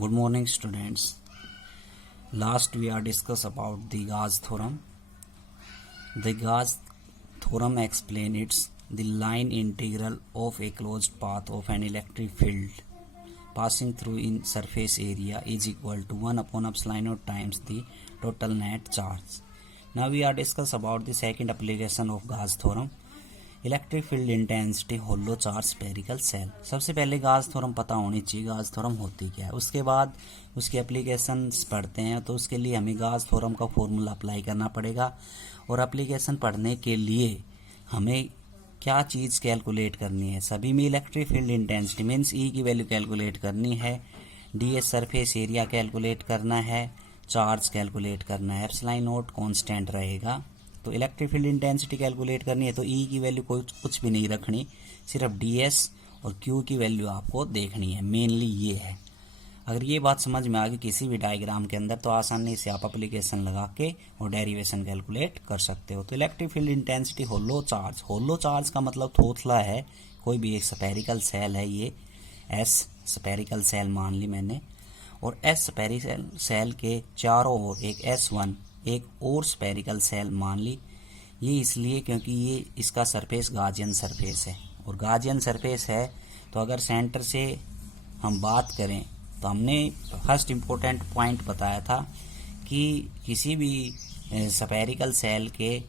Good morning, students. Last we are discuss about the Gauss theorem. The Gauss theorem explains the line integral of a closed path of an electric field passing through in surface area is equal to 1 upon epsilon naught times the total net charge. Now we are discuss about the second application of Gauss theorem. Electric field intensity hollow charge spherical shell. सबसे पहले Gauss theorem पता होनी चाहिए Gauss theorem होती क्या है, उसके बाद उसकी एप्लीकेशन पढ़ते हैं। तो उसके लिए हमें गाउस थ्योरम का फॉर्मूला अप्लाई करना पड़ेगा और एप्लीकेशन पढ़ने के लिए हमें क्या चीज़ कैलकुलेट करनी है। सभी में इलेक्ट्रिक फील्ड इंटेंसिटी मीन्स ई की वैल्यू कैलकुलेट करनी है, ds सरफेस एरिया कैलकुलेट करना है, चार्ज कैलकुलेट करना है, एप्सिलॉन नॉट कांस्टेंट रहेगा। तो इलेक्ट्रिक फील्ड इंटेंसिटी कैलकुलेट करनी है तो ई की वैल्यू कुछ भी नहीं रखनी, सिर्फ ds और q की वैल्यू आपको देखनी है। मेनली ये है। अगर ये बात समझ में आ गई किसी भी डायग्राम के अंदर तो आसानी से आप एप्लीकेशन लगा के और डेरिवेशन कैलकुलेट कर सकते हो। तो electric field intensity hollow charge का मतलब थोथला है, कोई भी एक स्फेरिकल सेल है, ये एस स्फेरिकल सेल मान ली मैंने, और एस स्फेरिकल सेल के चारों ओर एक S1 एक और स्फेरिकल सेल मान ली। ये इसलिए क्योंकि ये इसका सरफेस गाजियन सरफेस है, और गाजियन सरफेस है तो अगर सेंटर से हम बात करें तो हमने फर्स्ट इम्पोर्टेंट पॉइंट बताया था कि किसी भी स्फेरिकल सेल के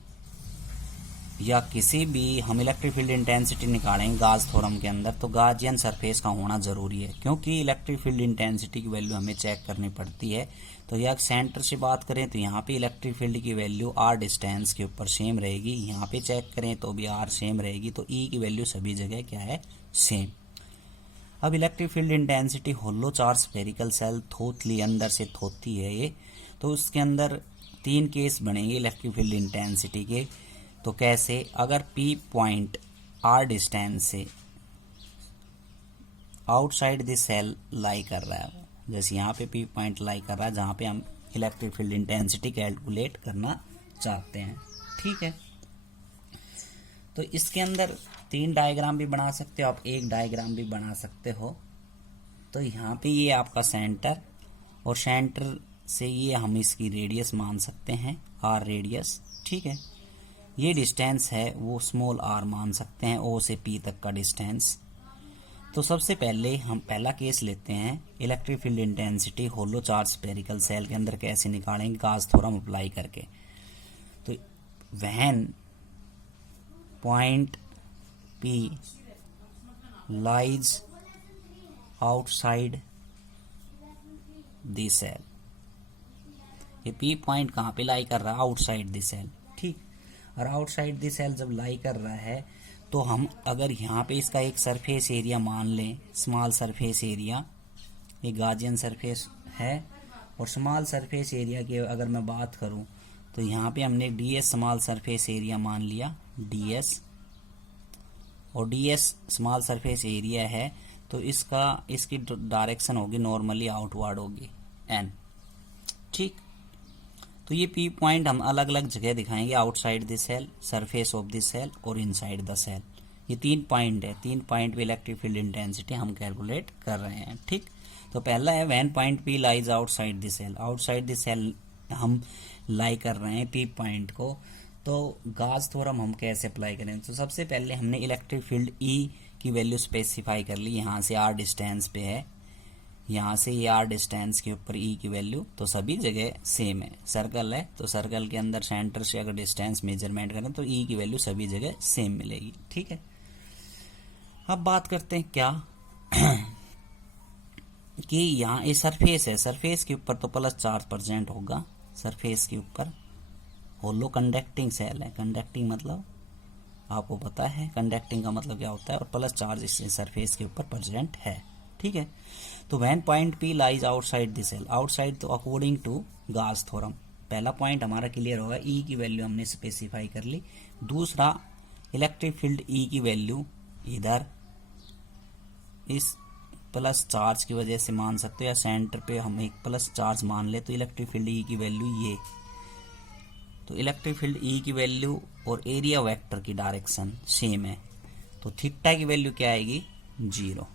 या किसी भी हम इलेक्ट्रिक फील्ड इंटेंसिटी निकालेंगे गाउस थ्योरम के अंदर तो गाजियन सरफेस का होना जरूरी है, क्योंकि इलेक्ट्रिक फील्ड इंटेंसिटी की वैल्यू हमें चेक करनी पड़ती है। तो या सेंटर से बात करें तो यहाँ पे इलेक्ट्रिक फील्ड की वैल्यू r डिस्टेंस के ऊपर सेम रहेगी, यहाँ पे चेक करें तो भी r सेम रहेगी, तो E की वैल्यू सभी जगह क्या है, सेम। अब electric field intensity hollow charge spherical cell थोथली अंदर से थोथी है ये, तो उसके अंदर तीन केस बनेंगे इलेक्ट्रिक फील्ड इंटेंसिटी के। तो कैसे, अगर P पॉइंट r डिस्टेंस से आउटसाइड दिस सेल लाई कर रहा है, जैसे यहाँ पे P पॉइंट लाई कर रहा है जहाँ पे हम इलेक्ट्रिक फील्ड इंटेंसिटी कैलकुलेट करना चाहते हैं, ठीक है। तो इसके अंदर तीन डायग्राम भी बना सकते हो आप, एक डायग्राम भी बना सकते हो। तो यहाँ पे ये आपका सेंटर, और सेंटर से ये हम इसकी रेडियस मान सकते हैं r रेडियस, ठीक है। ये डिस्टेंस है वो स्मॉल r मान सकते हैं, O से P तक का डिस्टेंस। तो सबसे पहले हम पहला केस लेते हैं, electric field intensity hollow charge spherical shell के अंदर कैसे निकालेंगे गाउस थ्योरम अप्लाई करके। तो when point P lies outside the shell, ये P पॉइंट कहाँ पे लाई कर रहा है, आउटसाइड द सेल, ठीक। और आउटसाइड द सेल जब लाई कर रहा है तो हम अगर यहाँ पे इसका एक सरफेस एरिया मान लें, स्मॉल सरफेस एरिया, ये गाजियन सरफेस है, और स्मॉल सरफेस एरिया की अगर मैं बात करूँ तो यहाँ पे हमने ds स्मॉल सरफेस एरिया मान लिया, ds, और ds स्मॉल सरफेस एरिया है तो इसकी डायरेक्शन होगी नॉर्मली आउटवर्ड होगी n, ठीक। तो ये P पॉइंट हम अलग अलग जगह दिखाएंगे, outside the shell, surface of the shell और इनसाइड द सेल। ये तीन पॉइंट है, तीन पॉइंट पे इलेक्ट्रिक फील्ड इंटेंसिटी हम कैलकुलेट कर रहे हैं, ठीक। तो पहला है when point P lies outside the shell, outside the shell हम लाई कर रहे हैं P पॉइंट को। तो गाउस थ्योरम हम कैसे अप्लाई करें, तो सबसे पहले हमने इलेक्ट्रिक फील्ड E की वैल्यू स्पेसिफाई कर ली, यहाँ से r डिस्टेंस पे है, यहाँ से ये r डिस्टेंस के ऊपर E की वैल्यू तो सभी जगह सेम है। सर्कल है तो सर्कल के अंदर सेंटर से अगर डिस्टेंस मेजरमेंट करें तो E की वैल्यू सभी जगह सेम मिलेगी, ठीक है। अब बात करते हैं क्या कि यहाँ ये सरफेस है, सरफेस के ऊपर तो प्लस चार्ज प्रेजेंट होगा, सरफेस के ऊपर होलो कंडक्टिंग सेल है, कंडक्टिंग मतलब आपको पता है कंडक्टिंग का मतलब क्या होता है, और प्लस चार्ज इस सरफेस के ऊपर प्रेजेंट है, ठीक है। तो when point P lies outside the shell, outside तो अकॉर्डिंग टू गाउस थ्योरम, पहला पॉइंट हमारा क्लियर होगा, E की वैल्यू हमने स्पेसिफाई कर ली। दूसरा इलेक्ट्रिक फील्ड E की वैल्यू इधर इस प्लस चार्ज की वजह से मान सकते हो, या सेंटर पे हम एक प्लस चार्ज मान ले तो इलेक्ट्रिक फील्ड E की वैल्यू ये, तो इलेक्ट्रिक फील्ड E की वैल्यू और एरिया वेक्टर की डायरेक्शन सेम है, तो थीटा की वैल्यू क्या आएगी, 0।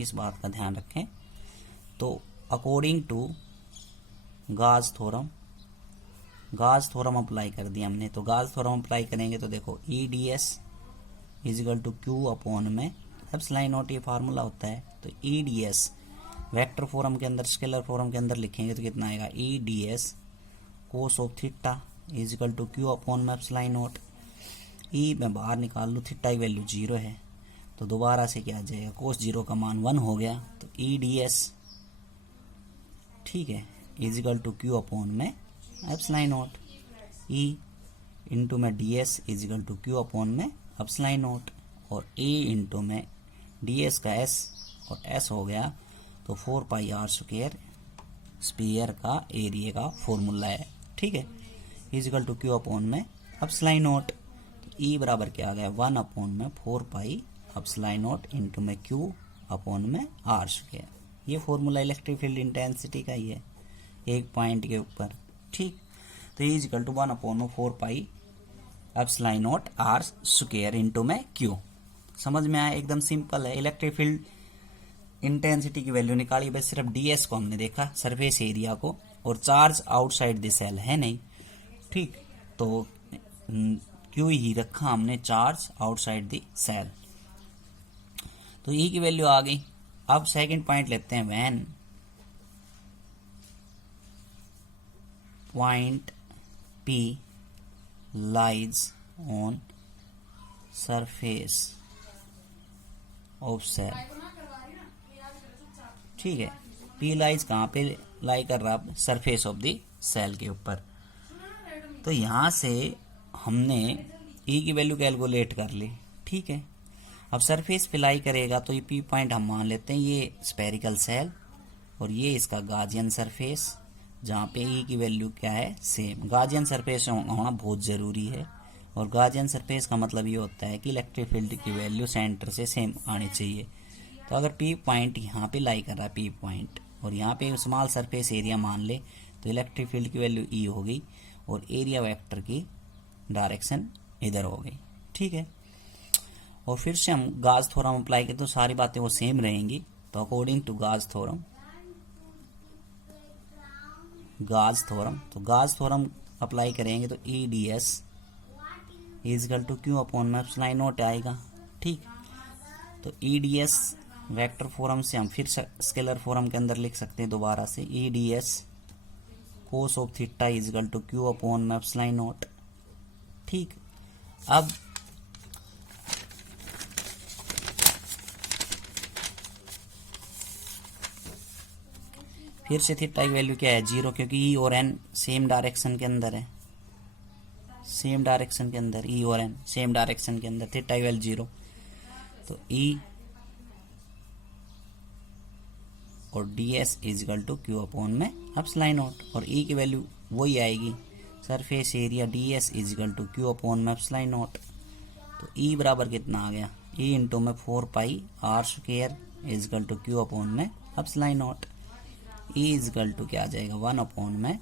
इस बात का ध्यान रखें। तो अकॉर्डिंग टू गाज थ्योरम अप्लाई कर दिया हमने। तो गाज थ्योरम अप्लाई करेंगे तो देखो E D S is equal to Q upon में एप्सिलॉन नॉट, ये फार्मूला होता है। तो E D S vector form के अंदर, स्केलर फॉर्म के अंदर लिखेंगे तो कितना आएगा, E D S cos of theta is equal to Q upon में एप्सिलॉन नॉट। ई मैं बाहर निकाल लूँ, थीटा की वैल्यू 0 है तो दोबारा से क्या आ जाएगा, कोस 0 का मान 1 हो गया। तो ई डी एस ठीक है इजिकल टू क्यू अपॉन में एप्सिलॉन नॉट। ई इंटू में D S is equal to Q upon में एप्सिलॉन नॉट, और ए इंटू में डी एस का एस और एस हो गया तो 4 पाई आर स्क्वायर स्पीयर का एरिया का फॉर्मूला है। ठीक है इजिकल टू क्यू अपॉन में एप्सिलॉन नॉट। तो ई बराबर क्या आ गया, 1 अपॉन में 4 पाई एप्सिलॉन नॉट इंटू में क्यू अपॉन में आर स्क्वायर। ये फॉर्मूला इलेक्ट्रिक फील्ड इंटेंसिटी का ही है एक पॉइंट के ऊपर। ठीक, तो इजिकल टू 1 अपॉन में 4 pi epsilon not R square into में क्यू। समझ में आया, एकदम सिंपल है। इलेक्ट्रिक फील्ड इंटेंसिटी की वैल्यू निकाली, बस सिर्फ डीएस को हमने देखा, सरफेस एरिया को, और चार्ज आउटसाइड द सेल है नहीं। ठीक, तो क्यू ही रखा हमने, चार्ज आउटसाइड द सेल। तो ई की वैल्यू आ गई। अब सेकंड पॉइंट लेते हैं, when point P lies on surface of cell। ठीक है, P लाइज कहाँ पे लाई कर रहा है, सरफेस ऑफ द सेल के ऊपर। तो यहां से हमने E की वैल्यू कैलकुलेट कर ली। ठीक है, अब सरफेस पे लाई करेगा तो ये P पॉइंट हम मान लेते हैं, ये स्पेरिकल सेल और ये इसका गाजियन सरफेस, जहाँ पे ई की वैल्यू क्या है, सेम। गाजियन सरफेस होना बहुत ज़रूरी है, और गाजियन सरफेस का मतलब ये होता है कि इलेक्ट्रिक फील्ड की वैल्यू सेंटर से सेम आनी चाहिए। तो अगर पी पॉइंट यहाँ पे लाई कर रहा है, पी पॉइंट, और यहाँ पे स्मॉल सरफेस एरिया मान ले, तो इलेक्ट्रिक फील्ड की वैल्यू ई हो गई और एरिया वेक्टर की डायरेक्शन इधर हो गई। ठीक है, और फिर से हम गाज थ्योरम अप्लाई करें तो सारी बातें वो सेम रहेंगी। तो अकॉर्डिंग टू गाज थ्योरम, तो गाज थ्योरम अप्लाई करेंगे तो E D S is equal to Q upon में एप्सिलॉन नॉट आएगा। ठीक, तो E D S vector form से हम फिर स्केलर फॉर्म के अंदर लिख सकते हैं दोबारा से, E D S cos of theta is equal to Q upon में एप्सिलॉन नॉट। ठीक, अब फिर से थीटा की वैल्यू क्या है, 0, क्योंकि ई और एन सेम डायरेक्शन के अंदर है, सेम डायरेक्शन के अंदर, ई और एन सेम डायरेक्शन के अंदर, थीटा की वैल्यू 0। तो ई और D S is equal to Q upon में एप्सिलॉन नॉट, और ई की वैल्यू वही आएगी, surface area D S is equal to Q upon में एप्सिलॉन नॉट। तो ई बराबर कितना आ गया, ई इंटू में 4 pi R square equal to Q upon में epsilon not. E equal to क्या आ जाएगा, 1 अपॉन में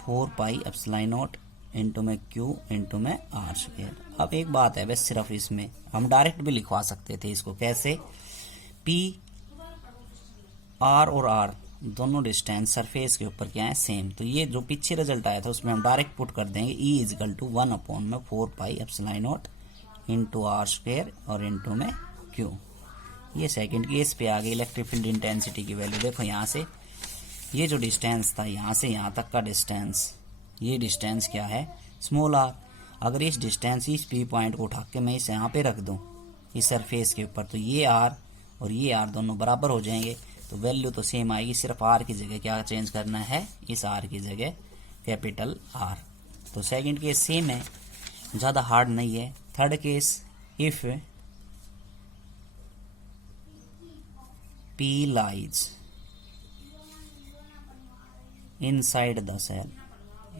4 पाई एप्सिलॉन नॉट इंटू में क्यू इंटू में आर स्क्वायर। अब एक बात है, बस सिर्फ इसमें हम डायरेक्ट भी लिखवा सकते थे इसको, कैसे, पी आर और आर दोनों डिस्टेंस सरफेस के ऊपर क्या है, सेम। तो ये जो पीछे रिजल्ट आया था उसमें हम डायरेक्ट पुट कर देंगे, ई इजिकल टू 1 अपॉन में 4 pi epsilon not into R square और इंटू में क्यू। ये सेकंड केस पे आ गई इलेक्ट्रिक फील्ड इंटेंसिटी की वैल्यू। देखो यहाँ से ये जो डिस्टेंस था, यहाँ से यहाँ तक का डिस्टेंस, ये डिस्टेंस क्या है, स्मॉल आर। अगर इस डिस्टेंस, इस पी पॉइंट को उठा के मैं इसे यहाँ पे रख दूँ इस सरफेस के ऊपर, तो ये आर और ये आर दोनों बराबर हो जाएंगे, तो वैल्यू तो सेम आएगी, सिर्फ आर की जगह क्या चेंज करना है, इस आर की जगह कैपिटल आर। तो सेकंड केस सेम है, ज़्यादा हार्ड नहीं है। Third case, if P lies inside the shell,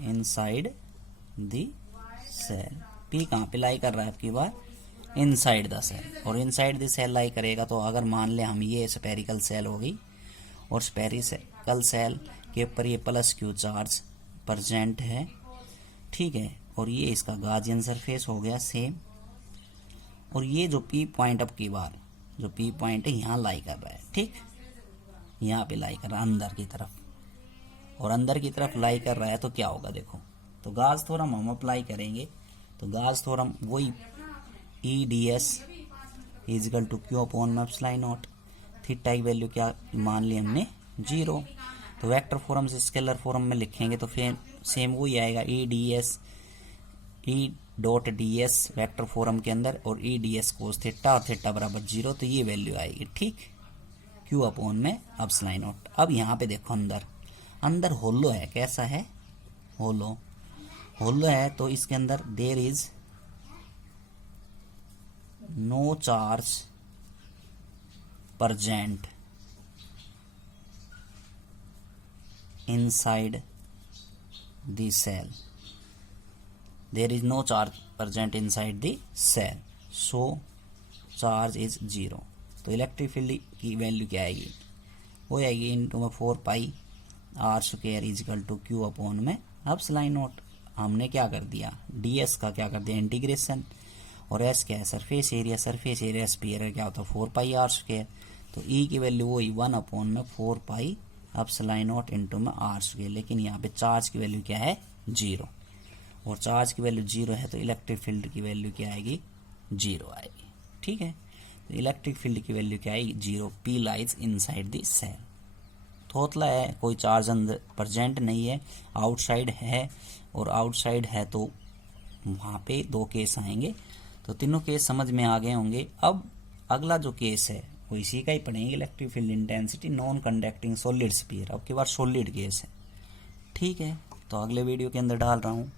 inside the shell, P कहाँ पे लाई कर रहा है आपकी बार, इनसाइड द सेल, और इनसाइड द सेल लाई करेगा तो अगर मान ले हम ये स्पेरिकल सेल होगी और स्पेरिकल सेल के ऊपर ये प्लस क्यू चार्ज प्रेजेंट है। ठीक है, और ये इसका गाजियन सरफेस हो गया सेम, और ये जो पी पॉइंट अब की बार जो पी पॉइंट है यहाँ लाई कर रहा है। ठीक, यहाँ पे लाई कर रहा है अंदर की तरफ, और अंदर की तरफ लाई कर रहा है तो क्या होगा देखो। तो गाज थ्योरम हम अप्लाई करेंगे, तो गाज थ्योरम वही E D S is equal to Q upon में एप्सिलॉन नॉट। थीटा की वैल्यू क्या मान ली हमने 0। तो वेक्टर फॉर्म से स्केलर फॉर्म में लिखेंगे तो फिर सेम वही आएगा, E D S E dot D S vector form के अंदर, और E D S cos theta और थीटा बराबर 0, तो ये वैल्यू आएगी, ठीक, क्यू अपॉन में एप्सिलॉन नॉट। अब यहाँ पे देखो अंदर होलो है, कैसा है, होलो है, तो इसके अंदर there is no charge present inside the cell. There is no charge present inside the cell, so charge is 0। तो इलेक्ट्रिक फील्ड की वैल्यू क्या आएगी, वो आएगी इनटू में 4 pi R square equal to Q upon में एप्सिलॉन नॉट। हमने क्या कर दिया, ds का क्या कर दिया इंटीग्रेशन, और s क्या है सरफेस एरिया स्फीयर क्या होता है 4 पाई आर स्क्वायर। तो E की वैल्यू वही 1 अपॉन में 4 पाई एप्सिलॉन नॉट इंटू में आर स्क्वायर, लेकिन यहाँ पे चार्ज की वैल्यू क्या है 0, और चार्ज की वैल्यू 0 है तो इलेक्ट्रिक फील्ड की वैल्यू क्या आएगी 0 आएगी, ठीक है। तो इलेक्ट्रिक फील्ड की वैल्यू क्या आएगी 0, P lies inside the cell. थोतला है, कोई चार्ज अंदर प्रेजेंट नहीं है, आउटसाइड है, और आउटसाइड है तो वहाँ पे 2 केस आएंगे। तो तीनों केस समझ में आ गए होंगे। अब अगला जो केस है वो इसी का ही पढ़ेंगे, electric field intensity non conducting solid sphere. अब की बार सॉलिड केस है, ठीक है। तो अगले वीडियो के अंदर डाल रहा हूँ।